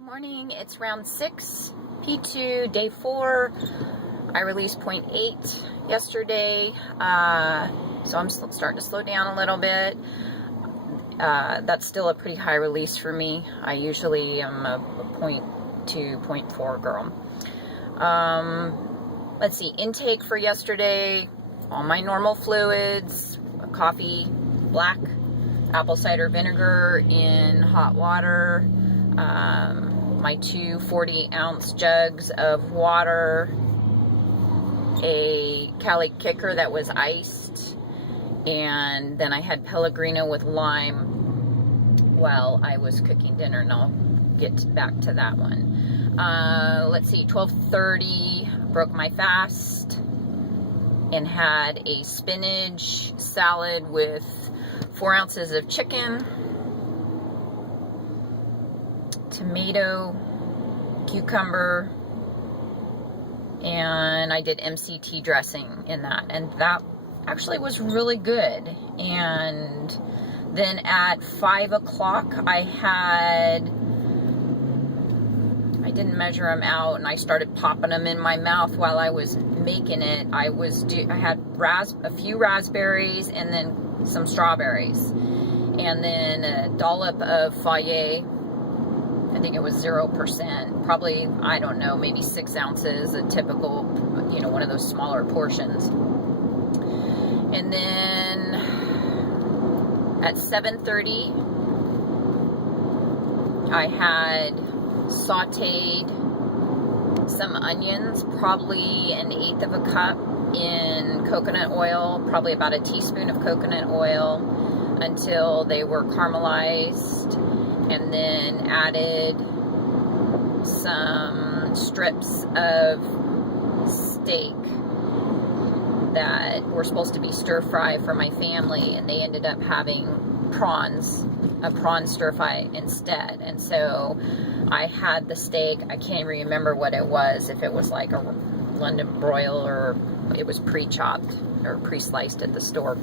Good morning, it's round 6, P2, day 4. I released 0.8 yesterday, so I'm starting to slow down a little bit. That's still a pretty high release for me. I usually am a 0.2, 0.4 girl. Let's see, intake for yesterday, all my normal fluids, coffee, black, apple cider vinegar in hot water, my 2 40-ounce jugs of water, a Cali Kicker that was iced, and then I had Pellegrino with lime while I was cooking dinner, and I'll get back to that one. Let's see, 12:30, broke my fast and had a spinach salad with 4 ounces of chicken, tomato, cucumber, and I did MCT dressing in that, and that actually was really good. And then at 5 o'clock I didn't measure them out, and I started popping them in my mouth while I was making it. I had a few raspberries and then some strawberries, and then a dollop of Fayet. I think it was 0%, probably, I don't know, maybe 6 ounces, a typical, one of those smaller portions. And then at 7:30, I had sauteed some onions, probably 1/8 of a cup in coconut oil, probably about a teaspoon of coconut oil, until they were caramelized, and then added some strips of steak that were supposed to be stir fry for my family, and they ended up having a prawn stir fry instead. And so I had the steak, I can't remember what it was, if it was like a London broil or it was pre-chopped or pre-sliced at the store.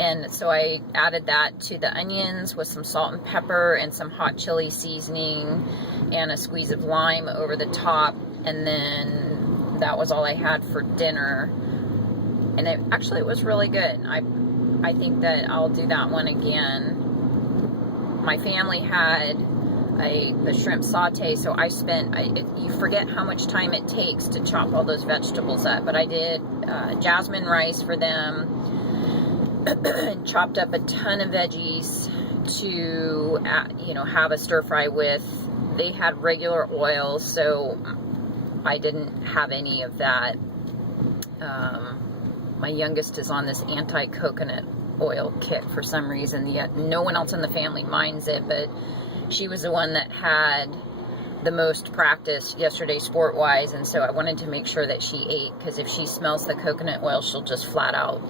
And so I added that to the onions with some salt and pepper and some hot chili seasoning and a squeeze of lime over the top, and then that was all I had for dinner. And it was really good. I think that I'll do that one again. My family had the shrimp saute, so you forget how much time it takes to chop all those vegetables up, but I did jasmine rice for them, chopped up a ton of veggies to have a stir fry with. They had regular oil, so I didn't have any of that. My youngest is on this anti-coconut oil kick for some reason, yet no one else in the family minds it, but she was the one that had the most practice yesterday sport-wise, and so I wanted to make sure that she ate, because if she smells the coconut oil, she'll just flat out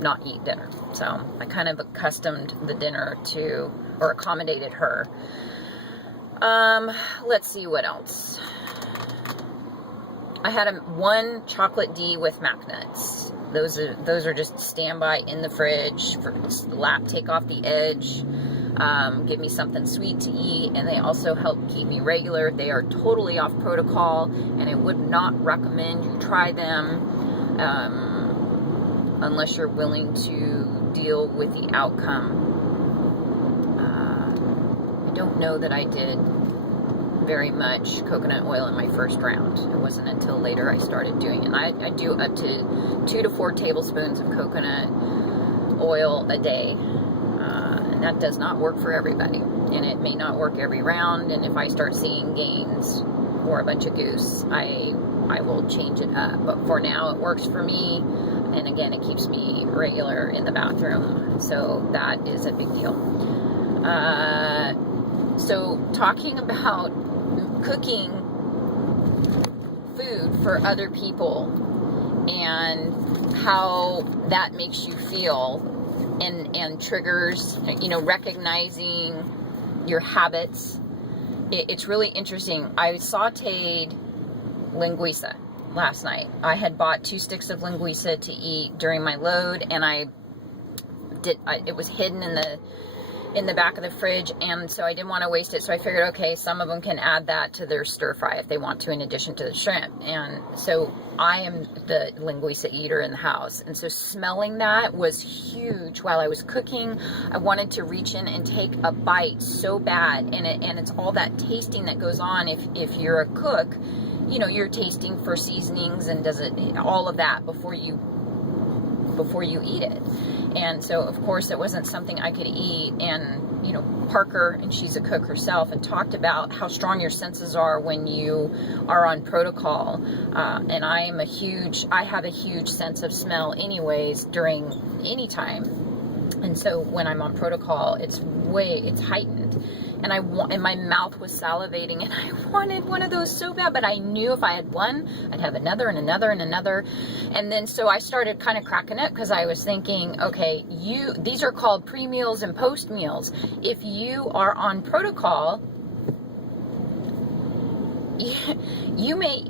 not eat dinner. So I kind of accustomed the dinner to, or accommodated her. Let's see what else. I had one chocolate D with mac nuts. Those are just standby in the fridge for take off the edge, give me something sweet to eat, and they also help keep me regular. They are totally off protocol, and I would not recommend you try them unless you're willing to deal with the outcome. I don't know that I did very much coconut oil in my first round. It wasn't until later I started doing it. I do up to 2 to 4 tablespoons of coconut oil a day. And that does not work for everybody. And it may not work every round. And if I start seeing gains or a bunch of goose, I will change it up. But for now, it works for me. And again, it keeps me regular in the bathroom. So that is a big deal. So talking about cooking food for other people and how that makes you feel, and triggers, recognizing your habits. It's really interesting. I sauteed linguiça last night. I had bought 2 sticks of linguiça to eat during my load, and it was hidden in in the back of the fridge, and so I didn't want to waste it. So I figured, okay, some of them can add that to their stir fry if they want to, in addition to the shrimp. And so I am the linguiça eater in the house, and so smelling that was huge while I was cooking. I wanted to reach in and take a bite so bad, and it's all that tasting that goes on. If you're a cook, you know, you're tasting for seasonings and all of that before you eat it. And so of course it wasn't something I could eat. And you know, Parker, and she's a cook herself, and talked about how strong your senses are when you are on protocol. And I have a huge sense of smell anyways during any time. And so when I'm on protocol, it's heightened. And my mouth was salivating, and I wanted one of those so bad, but I knew if I had one, I'd have another and another and another. And then so I started kind of cracking it, because I was thinking, okay, these are called pre-meals and post-meals. If you are on protocol, you may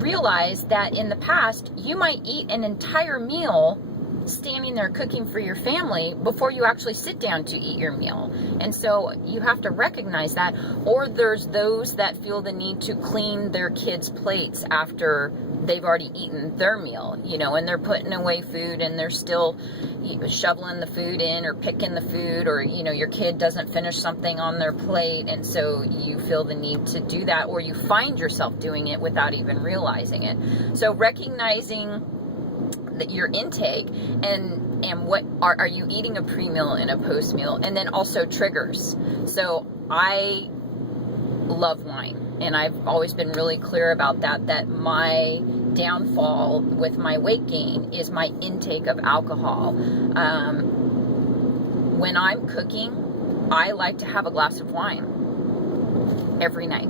realize that in the past, you might eat an entire meal standing there cooking for your family before you actually sit down to eat your meal. And so you have to recognize that. Or there's those that feel the need to clean their kids' plates after they've already eaten their meal, you know, and they're putting away food, and they're still shoveling the food in or picking the food, or, you know, your kid doesn't finish something on their plate, and so you feel the need to do that, or you find yourself doing it without even realizing it. So recognizing that your intake, and what are you eating a pre-meal and a post-meal, and then also triggers. So I love wine, and I've always been really clear about that my downfall with my weight gain is my intake of alcohol. When I'm cooking, I like to have a glass of wine every night.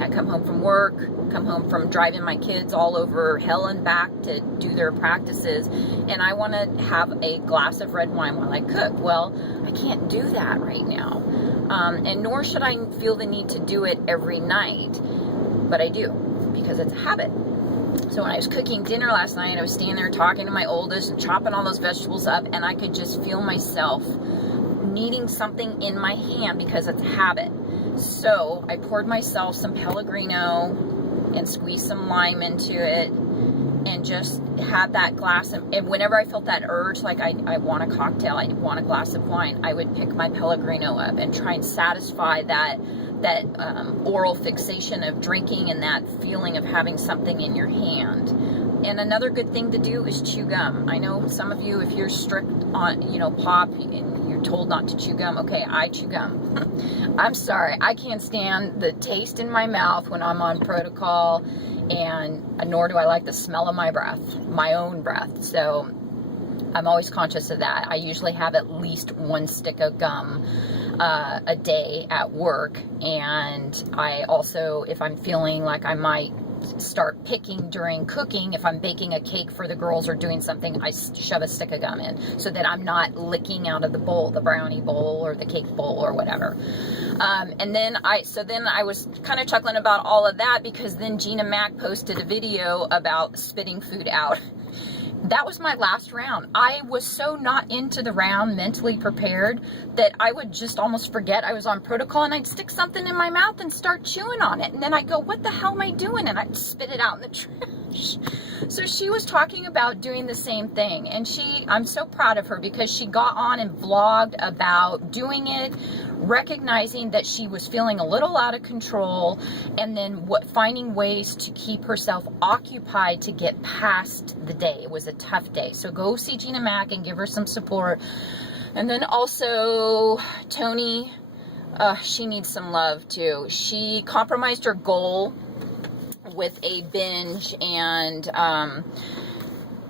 I come home from work, come home from driving my kids all over hell and back to do their practices, and I want to have a glass of red wine while I cook. Well, I can't do that right now, and nor should I feel the need to do it every night, but I do, because it's a habit. So when I was cooking dinner last night, I was standing there talking to my oldest and chopping all those vegetables up, and I could just feel myself needing something in my hand because it's a habit. So I poured myself some Pellegrino and squeezed some lime into it, and just had that glass. And whenever I felt that urge, like I want a cocktail, I want a glass of wine, I would pick my Pellegrino up and try and satisfy that oral fixation of drinking, and that feeling of having something in your hand. And another good thing to do is chew gum. I know some of you, if you're strict on, you know, pop, and you're told not to chew gum. Okay, I chew gum. I'm sorry, I can't stand the taste in my mouth when I'm on protocol, and nor do I like the smell of my breath, my own breath. So I'm always conscious of that. I usually have at least one stick of gum a day at work. And I also, if I'm feeling like I might start picking during cooking, if I'm baking a cake for the girls or doing something, I shove a stick of gum in, so that I'm not licking out of the bowl, the brownie bowl or the cake bowl or whatever. And then I was kind of chuckling about all of that, because then Gina Mack posted a video about spitting food out. That was my last round. I was so not into the round, mentally prepared, that I would just almost forget I was on protocol, and I'd stick something in my mouth and start chewing on it. And then I'd go, what the hell am I doing? And I'd spit it out in the trash. So she was talking about doing the same thing. And I'm so proud of her, because she got on and vlogged about doing it, recognizing that she was feeling a little out of control, and then finding ways to keep herself occupied to get past the day. It was a tough day. So go see Gina Mack and give her some support. And then also Tony, she needs some love too. She compromised her goal with a binge, and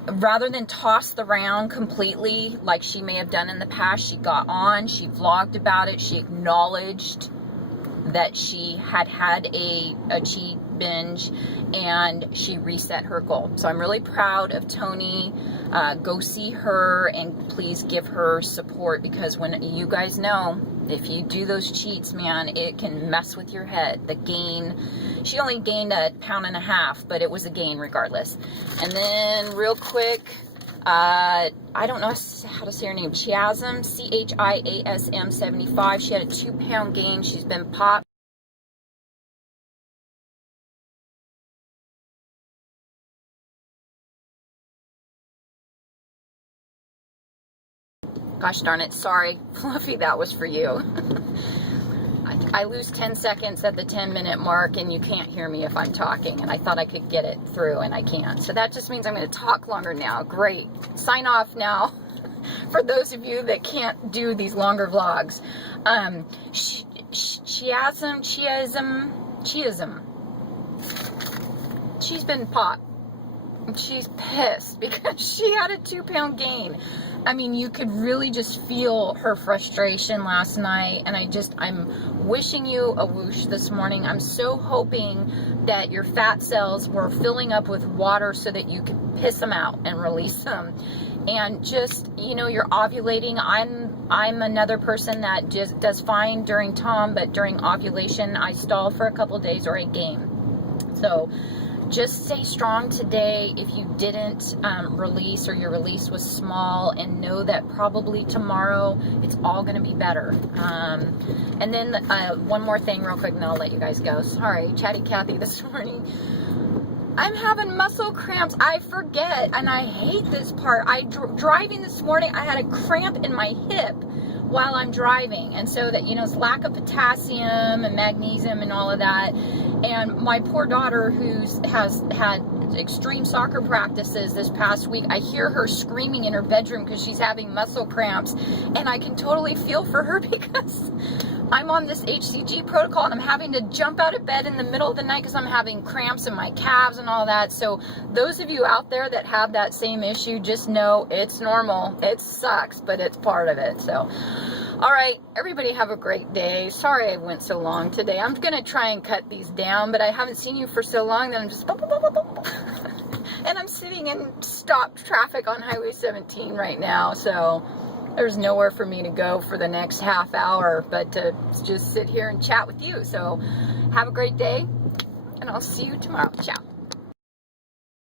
rather than toss the round completely like she may have done in the past, she got on, she vlogged about it, she acknowledged that she had a cheat binge, and she reset her goal. So I'm really proud of Tony. Go see her, and please give her support, because when you guys know, if you do those cheats, man, it can mess with your head. The gain, she only gained 1.5 pounds, but it was a gain regardless. And then real quick, I don't know how to say her name. Chiasm, CHIASM 75. She had a 2-pound gain. She's been popped. Gosh darn it, sorry, Fluffy, that was for you. I lose 10 seconds at the 10-minute mark and you can't hear me if I'm talking, and I thought I could get it through and I can't. So that just means I'm going to talk longer now. Great. Sign off now for those of you that can't do these longer vlogs. Chiasm. She's been popped. She's pissed because she had a 2-pound gain. I mean, you could really just feel her frustration last night, and I'm wishing you a whoosh this morning. I'm so hoping that your fat cells were filling up with water so that you could piss them out and release them. And just, you know, you're ovulating. I'm another person that just does fine during TOM, but during ovulation, I stall for a couple days or I gain. So just stay strong today if you didn't release, or your release was small, and know that probably tomorrow it's all going to be better. And then one more thing real quick, and I'll let you guys go. Sorry, Chatty Cathy this morning. I'm having muscle cramps. I forget, and I hate this part. Driving this morning, I had a cramp in my hip while I'm driving, and so that, you know, it's lack of potassium and magnesium and all of that. And my poor daughter, has had extreme soccer practices this past week, I hear her screaming in her bedroom because she's having muscle cramps, and I can totally feel for her because I'm on this HCG protocol and I'm having to jump out of bed in the middle of the night because I'm having cramps in my calves and all that. So those of you out there that have that same issue, just know it's normal. It sucks, but it's part of it. So, all right, everybody have a great day. Sorry I went so long today. I'm going to try and cut these down, but I haven't seen you for so long that I'm just... And I'm sitting in stopped traffic on Highway 17 right now, so there's nowhere for me to go for the next half hour but to just sit here and chat with you. So have a great day, and I'll see you tomorrow. Ciao.